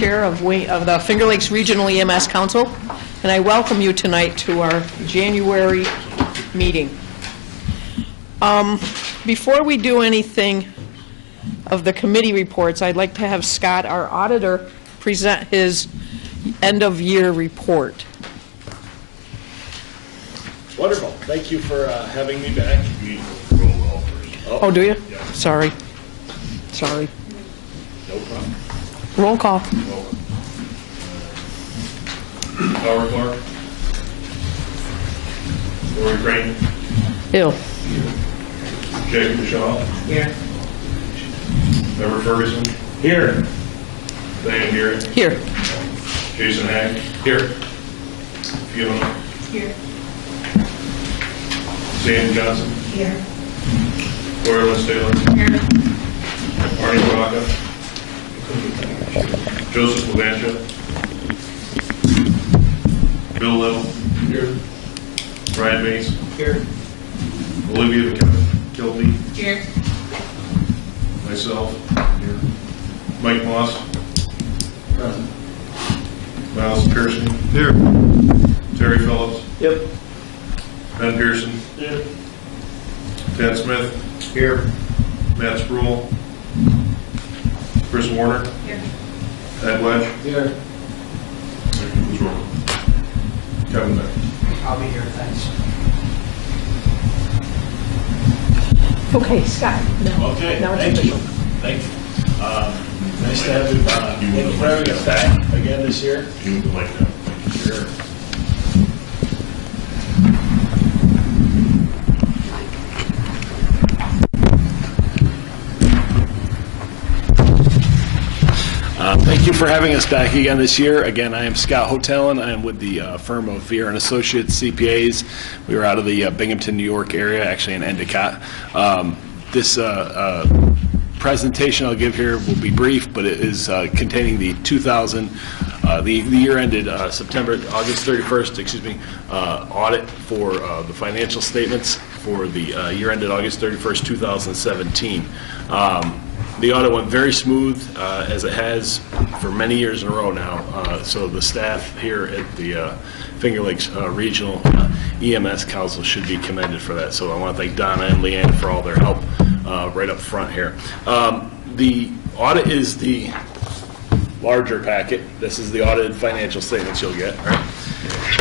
Chair of the Finger Lakes Regional EMS Council, and I welcome you tonight to our January meeting. Before we do anything of the committee reports, I'd like to have Scott, our auditor, present his end-of-year report. Wonderful. Thank you for having me back. Oh, do you? Yeah. Sorry. Sorry. No problem. Roll call. Howard Clark. Lori Crane. Ew. Jacob Shaw. Here. Member Ferguson. Here. Diane Garrett. Here. Jason Hack. Here. Fiona. Here. Sam Johnson. Here. Laura Lynn Taylor. Here. Arnie Baraka. Joseph Levantia. Bill Little. Here. Brian Mays. Here. Olivia Kilby. Here. Myself. Here. Mike Moss. Present. Miles Pearson. Here. Terry Phillips. Yep. Ben Pearson. Here. Ted Smith. Here. Matt Spruill. Chris Warner. Here. Ed Wedge. Here. Kevin Beck. I'll be here, thanks. Okay, Scott. No. Okay. Now it's Thank you. official. Thank you. Nice to have you. Thank you for having us back again this year. You would like that. Sure. Thank you for having us back again this year. Again, I am Scott Hotelin. I am with the firm of Veer and Associates CPAs. We were out of the Binghamton, New York area, actually in Endicott. This presentation I'll give here will be brief, but it is containing the the year ended August 31st, audit for the financial statements for the year ended August 31st, 2017. The audit went very smooth, as it has for many years in a row now. So the staff here at the Finger Lakes Regional EMS Council should be commended for that. So I want to thank Donna and Leanne for all their help right up front here. The audit is the larger packet. This is the audited financial statements you'll get, right?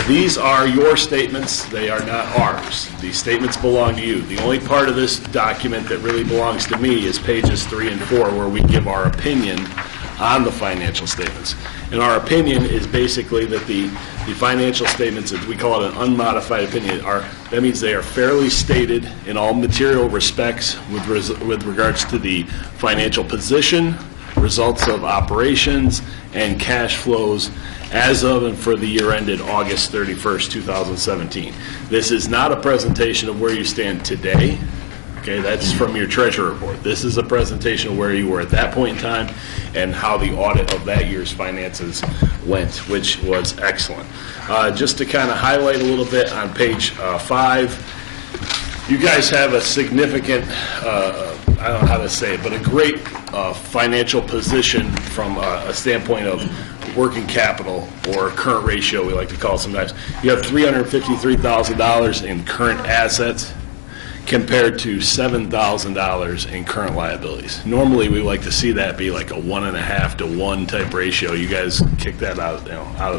These are your statements. They are not ours. These statements belong to you. The only part of this document that really belongs to me is pages 3 and 4, where we give our opinion on the financial statements. And our opinion is basically that the financial statements, we call it an unmodified opinion, that means they are fairly stated in all material respects with regards to the financial position, results of operations, and cash flows as of and for the year ended August 31st, 2017. This is not a presentation of where you stand today. Okay, that's from your treasurer report. This is a presentation of where you were at that point in time and how the audit of that year's finances went, which was excellent. Just to kind of highlight a little bit on page 5, you guys have a significant, I don't know how to say it, but a great financial position from a standpoint of working capital, or current ratio we like to call it sometimes. You have $353,000 in current assets compared to $7,000 in current liabilities. Normally we like to see that be like a 1.5 to 1 type ratio. You guys kicked that out of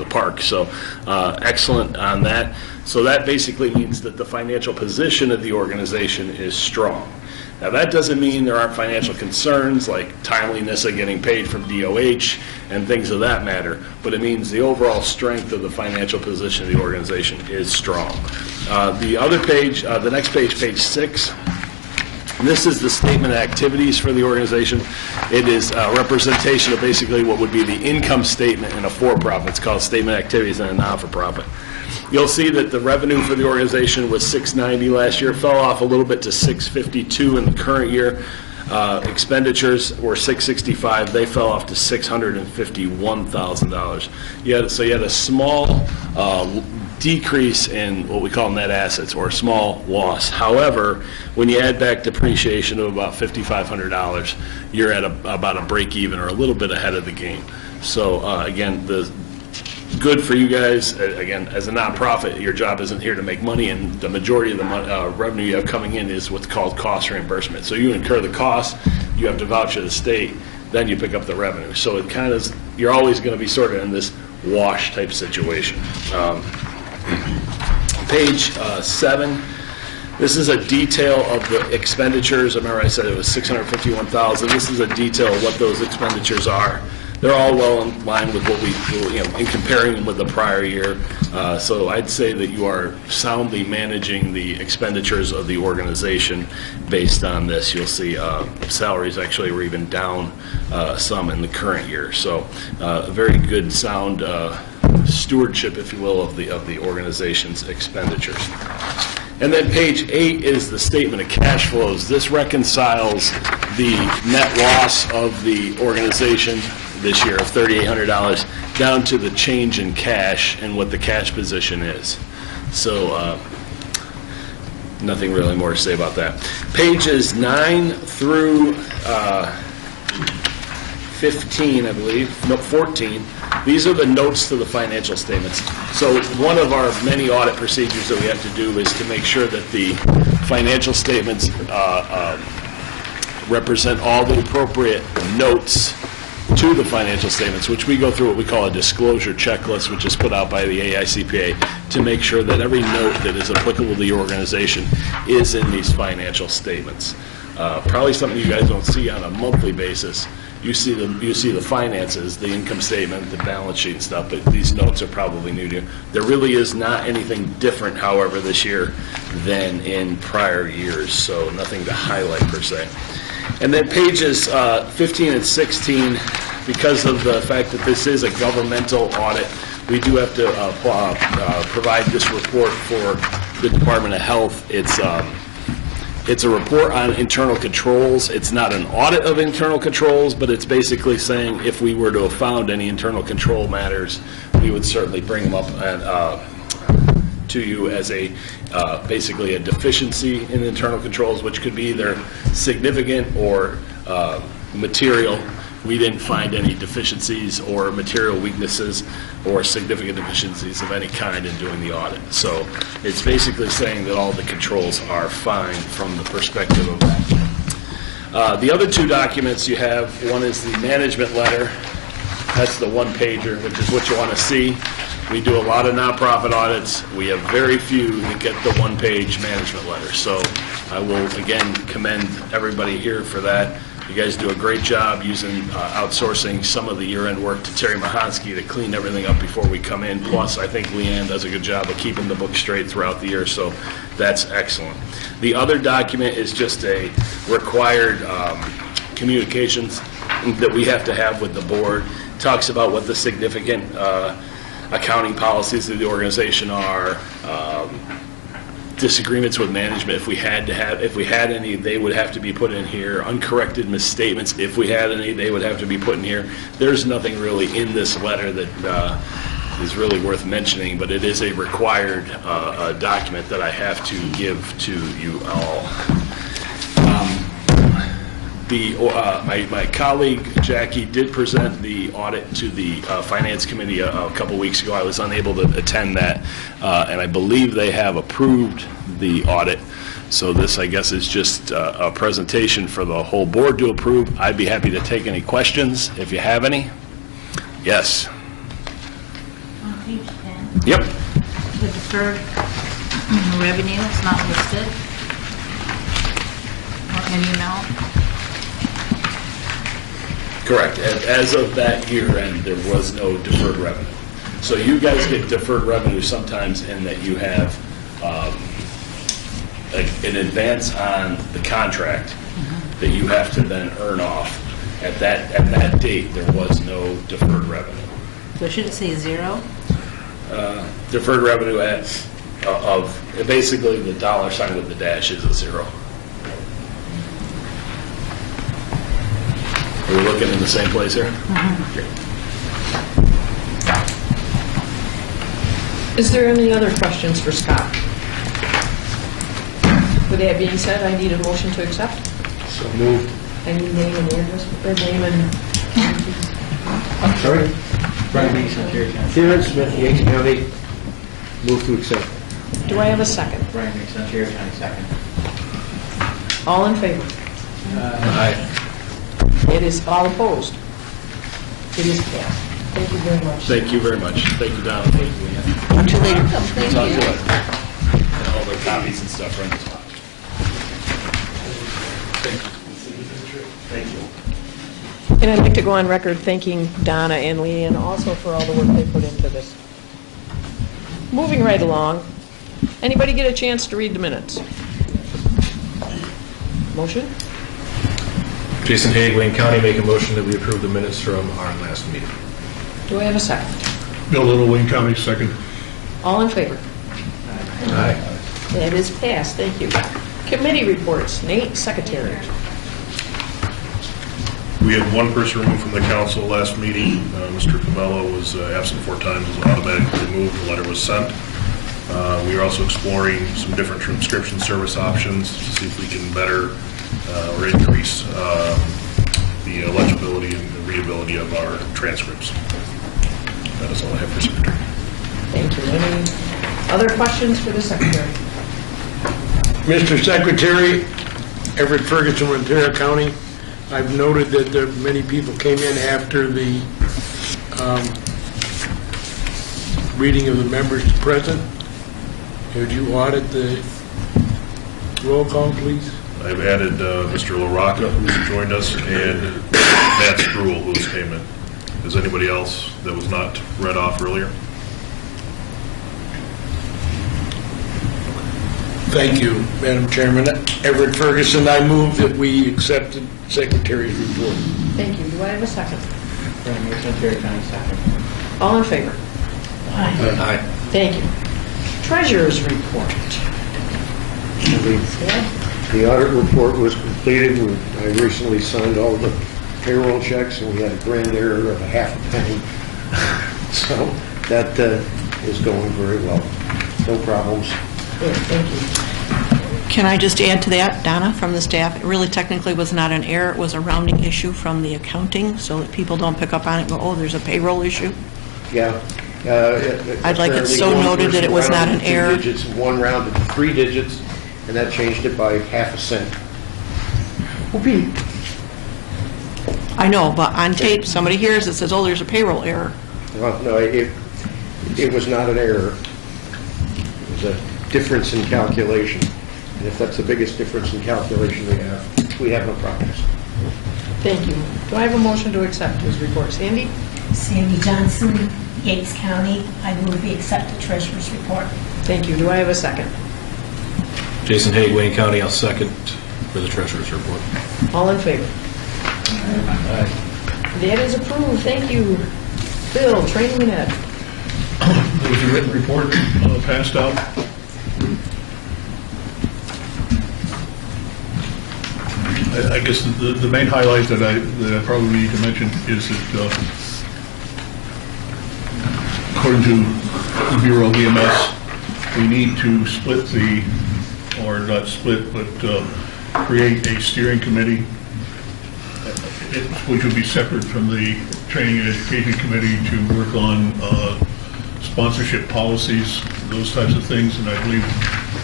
the park. So excellent on that. So that basically means that the financial position of the organization is strong. Now that doesn't mean there aren't financial concerns like timeliness of getting paid from DOH and things of that matter, but it means the overall strength of the financial position of the organization is strong. The other page, the next page, page 6, this is the statement of activities for the organization. It is a representation of basically what would be the income statement in a for-profit. It's called statement of activities in a non-for-profit. You'll see that the revenue for the organization was $690 last year, fell off a little bit to $652 in the current year. Expenditures were $665. They fell off to $651,000. So you had a small decrease in what we call net assets, or a small loss. However, when you add back depreciation of about $5,500, you're at about a break even or a little bit ahead of the game. So again, the good for you guys, again, as a nonprofit, your job isn't here to make money, and the majority of the revenue you have coming in is what's called cost reimbursement. So you incur the cost, you have to vouch to the state, then you pick up the revenue. So it kind of, you're always going to be sort of in this wash type situation. Page 7. This is a detail of the expenditures. Remember I said it was $651,000. This is a detail of what those expenditures are. They're all well in line with what we do, in comparing them with the prior year. So I'd say that you are soundly managing the expenditures of the organization based on this. You'll see salaries actually were even down some in the current year. So a very good, sound stewardship, if you will, of the organization's expenditures. And then page 8 is the statement of cash flows. This reconciles the net loss of the organization this year of $3,800 down to the change in cash and what the cash position is. So nothing really more to say about that. Pages 9 through 15, I believe, no, 14. These are the notes to the financial statements. So one of our many audit procedures that we have to do is to make sure that the financial statements represent all the appropriate notes to the financial statements, which we go through what we call a disclosure checklist, which is put out by the AICPA to make sure that every note that is applicable to the organization is in these financial statements. Probably something you guys don't see on a monthly basis. You see the finances, the income statement, the balance sheet and stuff, but these notes are probably new to you. There really is not anything different, however, this year than in prior years, so nothing to highlight per se. And then pages 15 and 16, because of the fact that this is a governmental audit, we do have to provide this report for the Department of Health. It's a report on internal controls. It's not an audit of internal controls, but it's basically saying if we were to have found any internal control matters, we would certainly bring them up to you as a basically a deficiency in internal controls, which could be either significant or material. We didn't find any deficiencies or material weaknesses or significant deficiencies of any kind in doing the audit. So it's basically saying that all the controls are fine from the perspective of that. The other two documents you have, one is the management letter. That's the one-pager, which is what you want to see. We do a lot of nonprofit audits. We have very few that get the one-page management letter. So I will, again, commend everybody here for that. You guys do a great job using outsourcing some of the year-end work to Terry Mahansky to clean everything up before we come in. Plus, I think Leanne does a good job of keeping the book straight throughout the year, so that's excellent. The other document is just a required communications that we have to have with the board. It talks about what the significant accounting policies of the organization are, disagreements with management, if we had any, they would have to be put in here. Uncorrected misstatements, if we had any, they would have to be put in here. There's nothing really in this letter that is really worth mentioning, but it is a required document that I have to give to you all. My colleague Jackie did present the audit to the Finance Committee a couple weeks ago. I was unable to attend that, and I believe they have approved the audit. So this, I guess, is just a presentation for the whole board to approve. I'd be happy to take any questions if you have any. Yes. On page 10. Yep. The deferred revenue is not listed. Or any amount. Correct. As of that year end, there was no deferred revenue. So you guys get deferred revenue sometimes in that you have an advance on the contract that you have to then earn off. At that date, there was no deferred revenue. So should it say 0? Deferred revenue of basically the dollar sign with the dash is a 0. Are we looking in the same place here? Okay. Is there any other questions for Scott? With that being said, I need a motion to accept. So moved. I need name and address, or name and... Sorry? Brian Reese, Ontario County. Kieran Smith, Yates County, move to accept. Do I have a second? Brian Reese, Ontario County, second. All in favor? Aye. It is all opposed. It is passed. Thank you very much. Thank you very much. Thank you, Don. Thank you, Leanne. Talk to you later. Talk to you later. And all the copies and stuff are in this box. Thank you. And I'd like to go on record thanking Donna and Leanne also for all the work they put into this. Moving right along, anybody get a chance to read the minutes? Motion? Jason Haig, Wayne County, make a motion that we approve the minutes from our last meeting. Do I have a second? Bill Little, Wayne County, second. All in favor? Aye. That is passed, thank you. Committee reports, Nate, Secretary. We had one person removed from the council last meeting. Mr. Cabello was absent 4 times, was automatically removed. The letter was sent. We are also exploring some different transcription service options to see if we can better or increase the legibility and readability of our transcripts. That is all I have for Secretary. Thank you. Any other questions for the Secretary? Mr. Secretary, Everett Ferguson, Ontario County, I've noted that many people came in after the reading of the members present. Would you audit the roll call, please? I've added Mr. LaRocca, who's joined us, and Matt Spruill, who's came in. Is anybody else that was not read off earlier? Thank you, Madam Chairman. Everett Ferguson, I move that we accept the Secretary's report. Thank you. Do I have a second? Brian Reese, Ontario County, second. All in favor? Aye. Thank you. Treasurer's report. The audit report was completed. I recently signed all the payroll checks, and we had a grand error of a half a penny. So that is going very well. No problems. Good, thank you. Can I just add to that, Donna, from the staff? It really technically was not an error. It was a rounding issue from the accounting, so that people don't pick up on it and go, oh, there's a payroll issue. Yeah. I'd like it so apparently one noted that it was person not an rounded to error. 2 digits, one rounded to 3 digits, and that changed it by half a cent. I know, but on tape, somebody hears it says, oh, there's a payroll error. Well, no, it was not an error. It was a difference in calculation. And if that's the biggest difference in calculation we have no problems. Thank you. Do I have a motion to accept his report? Sandy? Sandy Johnson, Yates County. I move we accept the treasurer's report. Thank you. Do I have a second? Jason Haig, Wayne County, I'll second for the treasurer's report. All in favor? Aye. That is approved. Thank you. Bill, training and ed. There was a written report passed out. I guess the main highlight that I probably need to mention is that according to the Bureau of EMS, we need to split or not split, but create a steering committee, which would be separate from the Training and Education Committee, to work on sponsorship policies, those types of things, and I believe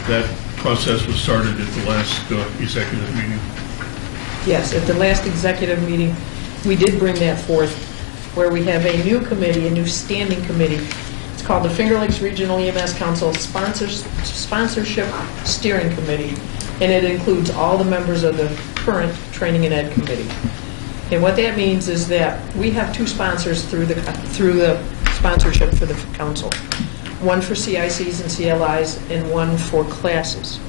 that process was started at the last executive meeting. Yes, at the last executive meeting, we did bring that forth, where we have a new committee, a new standing committee. It's called the Finger Lakes Regional EMS Council Sponsorship Steering Committee, and it includes all the members of the current Training and Ed Committee. And what that means is that we have 2 sponsors through the sponsorship for the council. One for CICs and CLIs, and one for classes.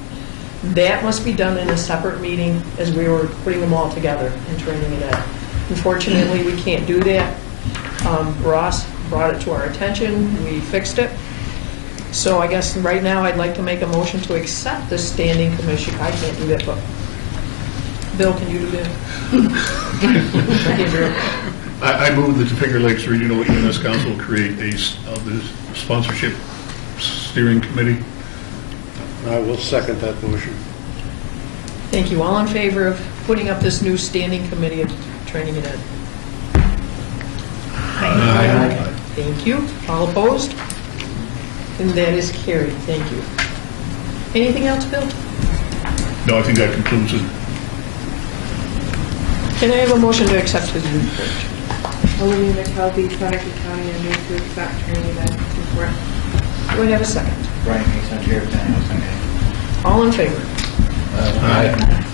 That must be done in a separate meeting as we were putting them all together in Training and Ed. Unfortunately, we can't do that. Ross brought it to our attention. We fixed it. So I guess right now I'd like to make a motion to accept the standing commission. I can't do that, but Bill, can you do that? I move that the Finger Lakes Regional EMS Council create the sponsorship steering committee. I will second that motion. Thank you. All in favor of putting up this new standing committee of Training and Ed? Aye. Thank you. All opposed? And that is carried. Thank you. Anything else, Bill? No, I think that concludes it. Can I have a motion to accept his report? Olivia McKelvey, Seneca County, I move to accept training event report. Do I have a second? Brian Reese, Ontario County, I'll second. All in favor? Aye.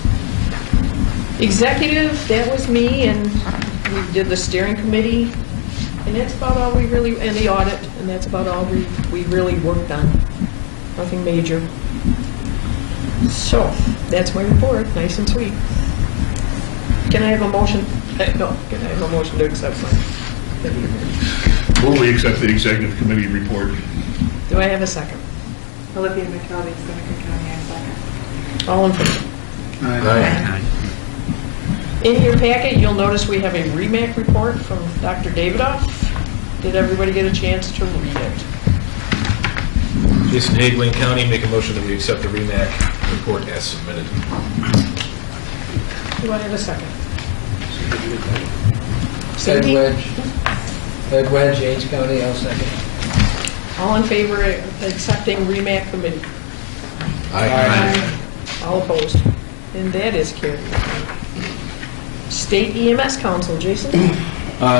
Executive, that was me, and we did the steering committee, and that's about all we really, and the audit, and that's about all we really worked on. Nothing major. So, that's my report, nice and sweet. Can I have a motion? No, can I have a motion to accept mine? Will we accept the executive committee report? Do I have a second? Olivia McKelvey, Seneca County, I second. All in favor? Aye. In your packet, you'll notice we have a REMAC report from Dr. Davidoff. Did everybody get a chance to read it? Jason Haig, Wayne County, make a motion that we accept the REMAC report as submitted. Do I have a second? Ed Cindy? Wedge, Yates County, I'll second. All in favor of accepting REMAC committee? Aye. All opposed? And that is carried. State EMS Council, Jason?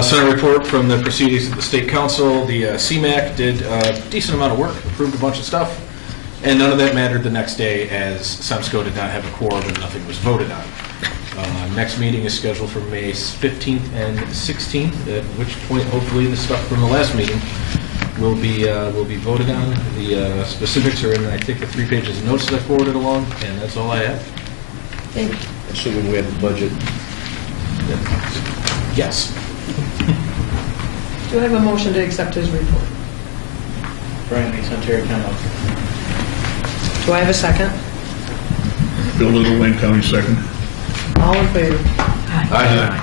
Senate report from the proceedings of the State Council. The CMAC did a decent amount of work, approved a bunch of stuff, and none of that mattered the next day as SEMSCO did not have a quorum and nothing was voted on. Next meeting is scheduled for May 15th and 16th, at which point hopefully the stuff from the last meeting will be voted on. The specifics are in, I think, the 3 pages of notes that I forwarded along, and that's all I have. Thank you. Assuming we have the budget. Yes. Do I have a motion to accept his report? Brian Reese, Ontario County, I'll second. Do I have a second? Bill Little, Wayne County, second. All in favor? Aye.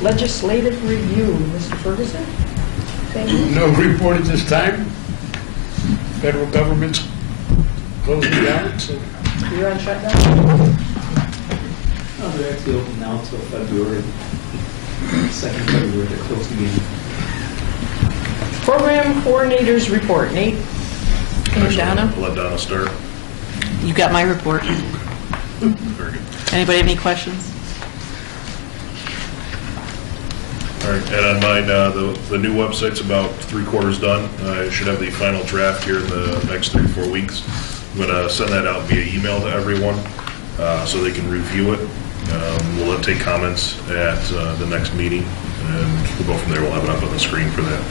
Legislative review, Mr. Ferguson? Thank you. No report at this time. Federal government's closing down, so You're on shutdown? Oh, they're actually open now until February. 2nd February, they're closed again. Program coordinators report, Nate? And Donna? I'll let Donna start. You got my report. Very good. Anybody have any questions? All right, and on mine, the new website's about 3/4 done. I should have the final draft here in the next 3 or 4 weeks. I'm going to send that out via email to everyone so they can review it. We'll take comments at the next meeting, and we'll go from there. We'll have it up on the screen for that.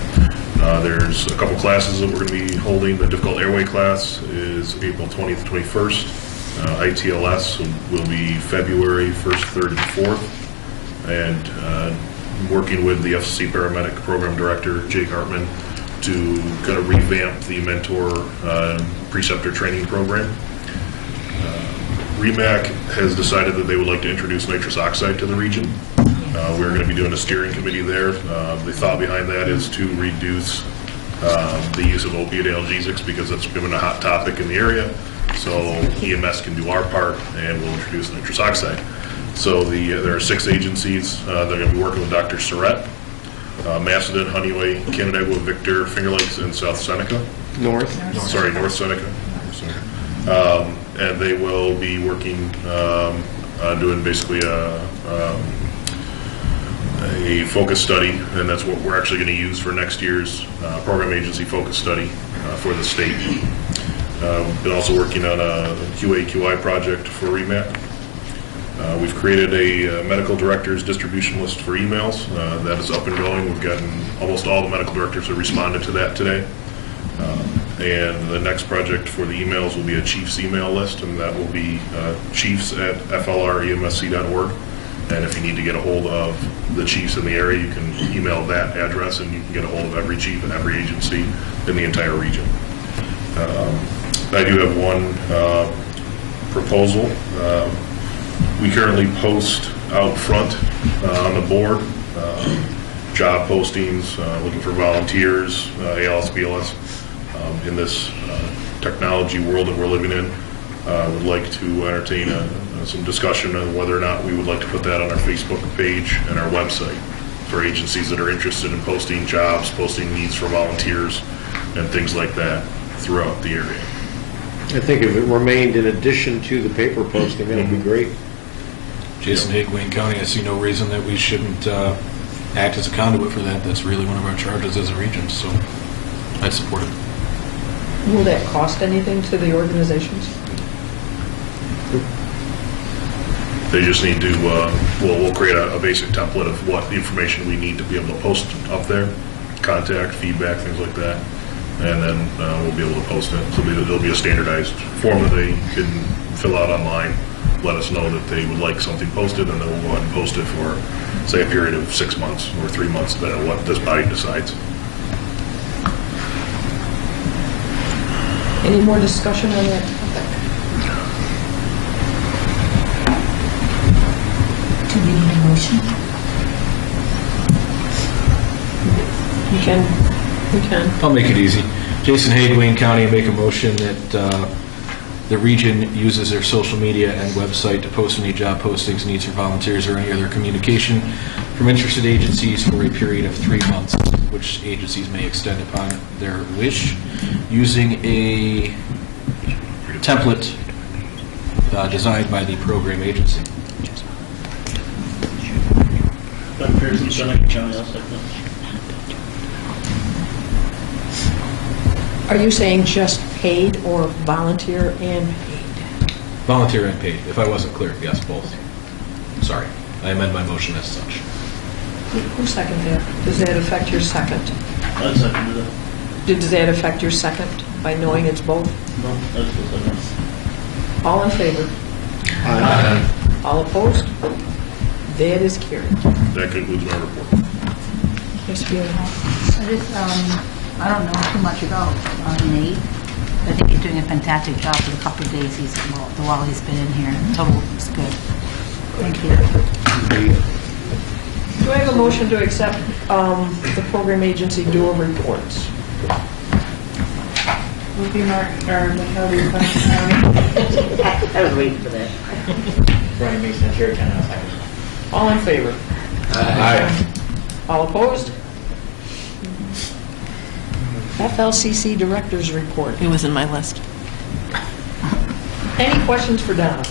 There's a couple classes that we're going to be holding. The difficult airway class is April 20th, 21st. ITLS will be February 1st, 3rd, and 4th. And working with the FCC Paramedic Program Director, Jake Hartman, to kind of revamp the mentor preceptor training program. REMAC has decided that they would like to introduce nitrous oxide to the region. We're going to be doing a steering committee there. The thought behind that is to reduce the use of opiate analgesics because that's been a hot topic in the area. So EMS can do our part and we'll introduce nitrous oxide. So there are 6 agencies that are going to be working with Dr. Surratt, Macedon, Honeyway, Canandaigua, Victor, Finger Lakes, and South Seneca. North. Sorry, North Seneca. And they will be working on doing basically a focus study, and that's what we're actually going to use for next year's program agency focus study for the state. We've been also working on a QA/QI project for REMAC. We've created a medical directors distribution list for emails. That is up and going. We've gotten almost all the medical directors have responded to that today. And the next project for the emails will be a chief's email list, and that will be chiefs@flremsc.org. And if you need to get a hold of the chiefs in the area, you can email that address, and you can get a hold of every chief and every agency in the entire region. I do have one proposal. We currently post out front on the board job postings, looking for volunteers, ALS, BLS. In this technology world that we're living in, would like to entertain some discussion on whether or not we would like to put that on our Facebook page and our website. for agencies that are interested in posting jobs, posting needs for volunteers, and things like that throughout the area. I think if it remained in addition to the paper posting, that would be great. Jason Haig, Wayne County, I see no reason that we shouldn't act as a conduit for that. That's really one of our charges as a region, so I'd support it. Will that cost anything to the organizations? They just need to, we'll create a basic template of what the information we need to be able to post up there, contact, feedback, things like that, and then we'll be able to post it. So there'll be a standardized form that they can fill out online, let us know that they would like something posted, and then we'll go ahead and post it for, say, a period of 6 months or 3 months, depending on what this body decides. Any more discussion on that topic? Do we need a motion? We can. I'll make it easy. Jason Haig, Wayne County, make a motion that the region uses their social media and website to post any job postings, needs for volunteers, or any other communication from interested agencies for a period of 3 months, which agencies may extend upon their wish, using a template designed by the program agency. Doug Pearson, Seneca County, I'll second that. Are you saying just paid or volunteer and paid? Volunteer and paid. If I wasn't clear, yes, both. Sorry. I amend my motion as such. Who seconded that? Does that affect your second? I seconded it. Does that affect your second by knowing it's both? No, that's the second. All in favor? Aye. All opposed? That is carried. That concludes my report. Yes, Fiona. I don't know too much about Nate. I think he's doing a fantastic job for the couple of days while he's been in here. Total is good. Thank you. Do I have a motion to accept the program agency dual reports? Would be Mark, or McKelvey, County. I was waiting for that. Brian Mason, Ontario County, I'll second. All in favor? Aye. All opposed? FLCC Director's Report. It was in my list. Any questions for Donna?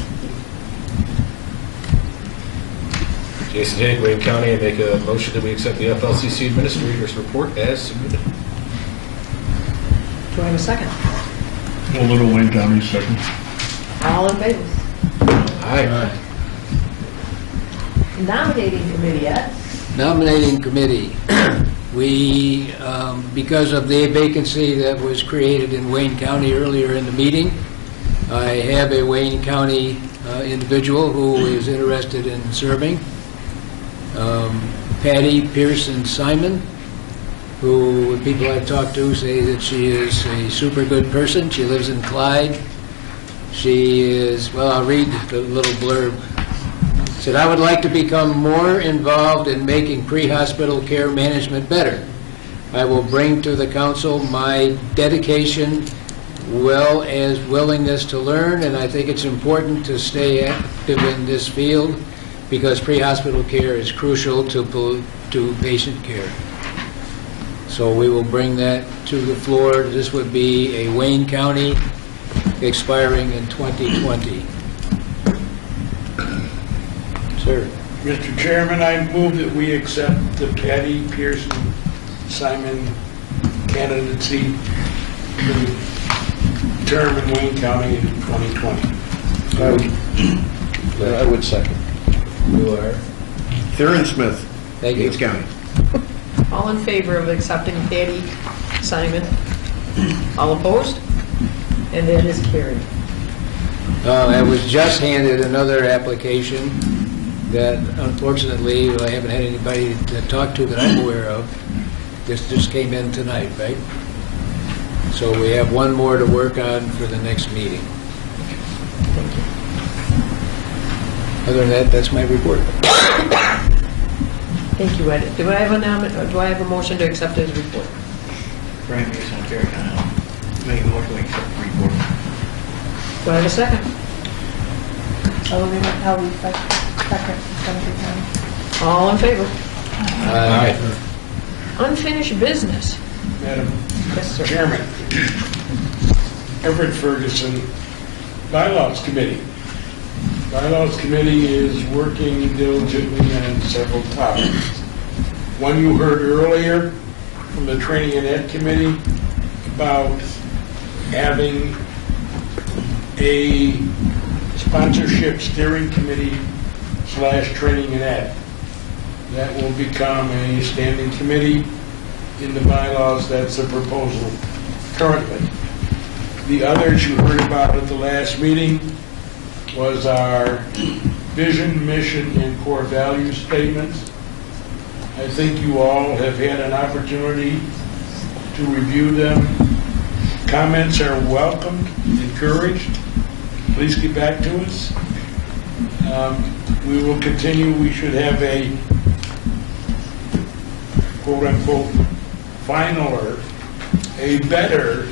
Jason Haig, Wayne County, I make a motion that we accept the FLCC Administrator's Report as submitted. Do I have a second? A little Wayne County, second. All in favor? Aye. Nominating Committee, Ed? Nominating committee. We, because of the vacancy that was created in Wayne County earlier in the meeting, I have a Wayne County individual who is interested in serving. Patty Pearson Simon, who people I've talked to say that she is a super good person. She lives in Clyde. She is, well, I'll read the little blurb. Said, I would like to become more involved in making pre-hospital care management better. I will bring to the council my dedication, well as willingness to learn, and I think it's important to stay active in this field because pre-hospital care is crucial to patient care. So we will bring that to the floor. This would be a Wayne County expiring in 2020. Sir. Mr. Chairman, I move that we accept the Patty Pearson Simon candidacy for the term in Wayne County in 2020. I would second. You are. Theron Smith, Thank you. Gates County. All in favor of accepting Patty Simon? All opposed? And that is carried. I was just handed another application that unfortunately I haven't had anybody to talk to that I'm aware of. This just came in tonight, right? So we have one more to work on for the next meeting. Other than that, that's my report. Thank you, Ed. Do I have a motion to accept his report? Brian Mason, Ontario County, I'll make a motion to accept the report. Do I have a second? Would be McKelvey, second, Seneca County. All in favor? Aye. Unfinished business. Madam Yes, sir. Chairman, Everett Ferguson, Bylaws Committee. Bylaws Committee is working diligently on several topics. One you heard earlier from the Training and Ed Committee about having a sponsorship steering committee / training and ed. That will become a standing committee in the bylaws. That's a proposal currently. The others you heard about at the last meeting was our vision, mission, and core value statements. I think you all have had an opportunity to review them. Comments are welcomed, encouraged. Please get back to us. We will continue. We should have a quote-unquote final or a better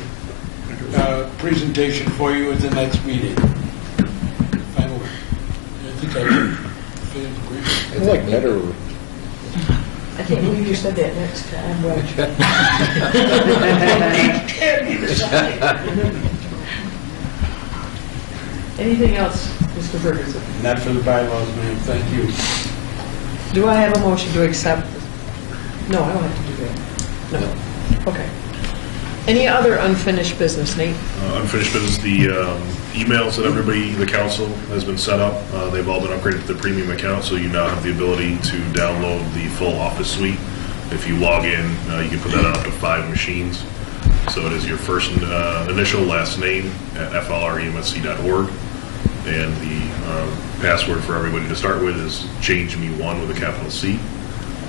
presentation for you at the next meeting. Final. I think I agree. I like better. I can't believe you said that next time, Anything else, Mr. Ferguson? Not for the bylaws, ma'am. Thank you. Do I have a motion to accept? No, I don't have to do that. No. Okay. Any other unfinished business, Nate? Unfinished business, the emails that everybody, the council, has been set up. They've all been upgraded to the premium account, so you now have the ability to download the full Office suite. If you log in, you can put that on up to 5 machines. So it is your first initial, last name at flremsc.org. And the password for everybody to start with is change-me1 with a capital C.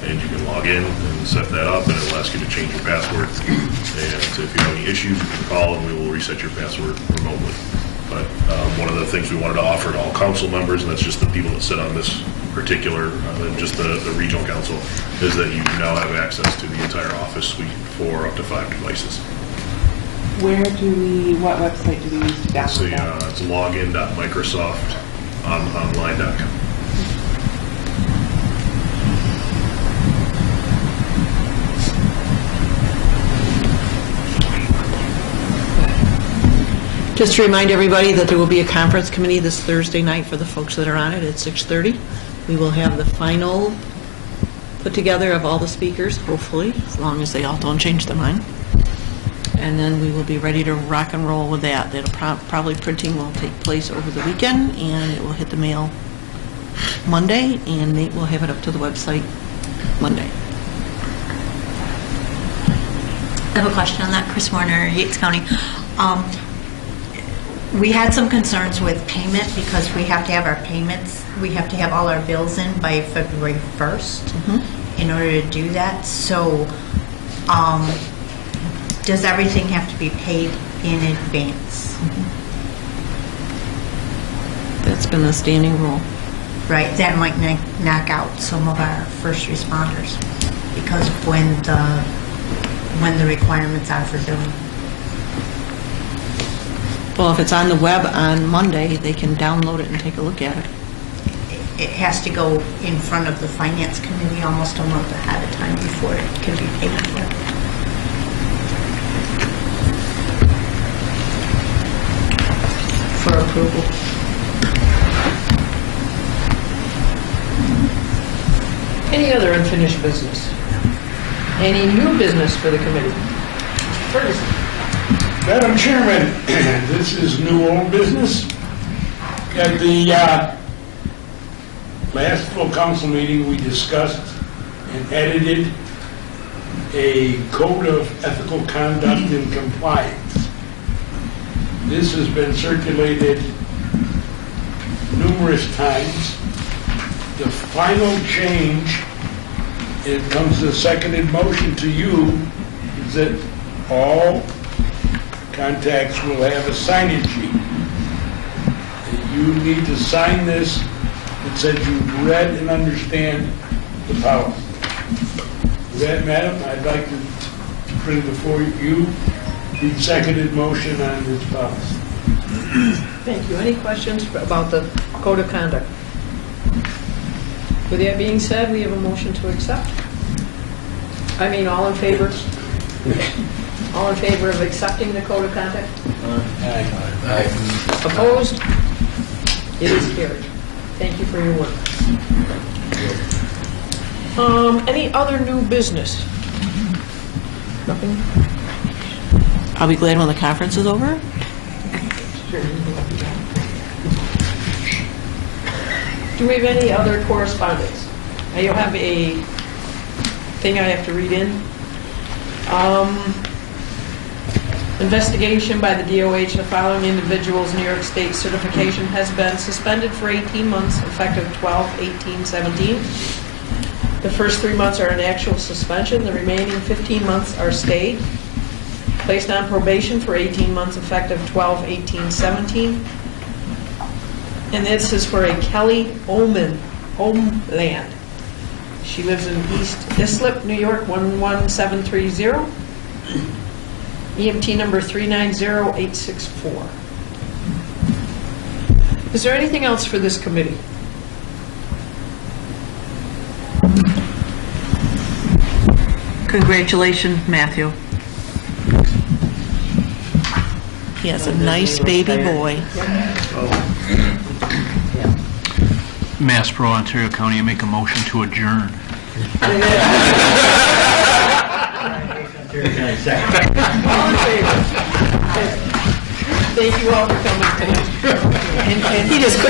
And you can log in and set that up, and it will ask you to change your password. And if you have any issues, you can call, and we will reset your password remotely. But one of the things we wanted to offer to all council members, and that's just the people that sit on this particular, just the regional council, is that you now have access to the entire Office suite for up to 5 devices. What website do we use to download that? It's login.microsoftonline.com. Just to remind everybody that there will be a conference committee this Thursday night for the folks that are on it at 6:30. We will have the final put together of all the speakers, hopefully, as long as they all don't change their mind. And then we will be ready to rock and roll with that. That'll probably printing will take place over the weekend, and it will hit the mail Monday, and Nate will have it up to the website Monday. I have a question on that. Chris Warner, Yates County. We had some concerns with payment because we have to have our payments, we have to have all our bills in by February 1st in order to do that. So does everything have to be paid in advance? That's been the standing rule. Right, that might knock out some of our first responders because of when the requirements are for billing. Well, if it's on the web on Monday, they can download it and take a look at it. It has to go in front of the Finance Committee almost a month ahead of time before it can be paid for. For approval. Any other unfinished business? Any new business for the committee? Mr. Ferguson? Madam Chairman, this is new old business. At the last full council meeting, we discussed and edited a code of ethical conduct and compliance. This has been circulated numerous times. The final change, it comes as a seconded motion to you, is that all contacts will have a sign-in sheet. You need to sign this that says you've read and understand the policy. With that, Madam, I'd like to bring before you the seconded motion on this policy. Thank you. Any questions about the code of conduct? With that being said, we have a motion to accept. I mean, all in favor? All in favor of accepting the code of conduct? Opposed? It is carried. Thank you for your work. Any other new business? Nothing? I'll be glad when the conference is over. Do we have any other correspondence? Now, you'll have a thing I have to read in. Investigation by the DOH, the following individuals' New York State certification has been suspended for 18 months, effective 12/18/17. The first 3 months are an actual suspension. The remaining 15 months are stayed. Placed on probation for 18 months, effective 12/18/17. And this is for a Kelly Homeland. She lives in East Islip, New York, 11730. EMT number 390864. Is there anything else for this committee? Congratulations, Matthew. He has a nice baby boy. Mass Pro, Ontario County, I make a motion to adjourn. All in favor? Thank you all for coming tonight. And he just couldn't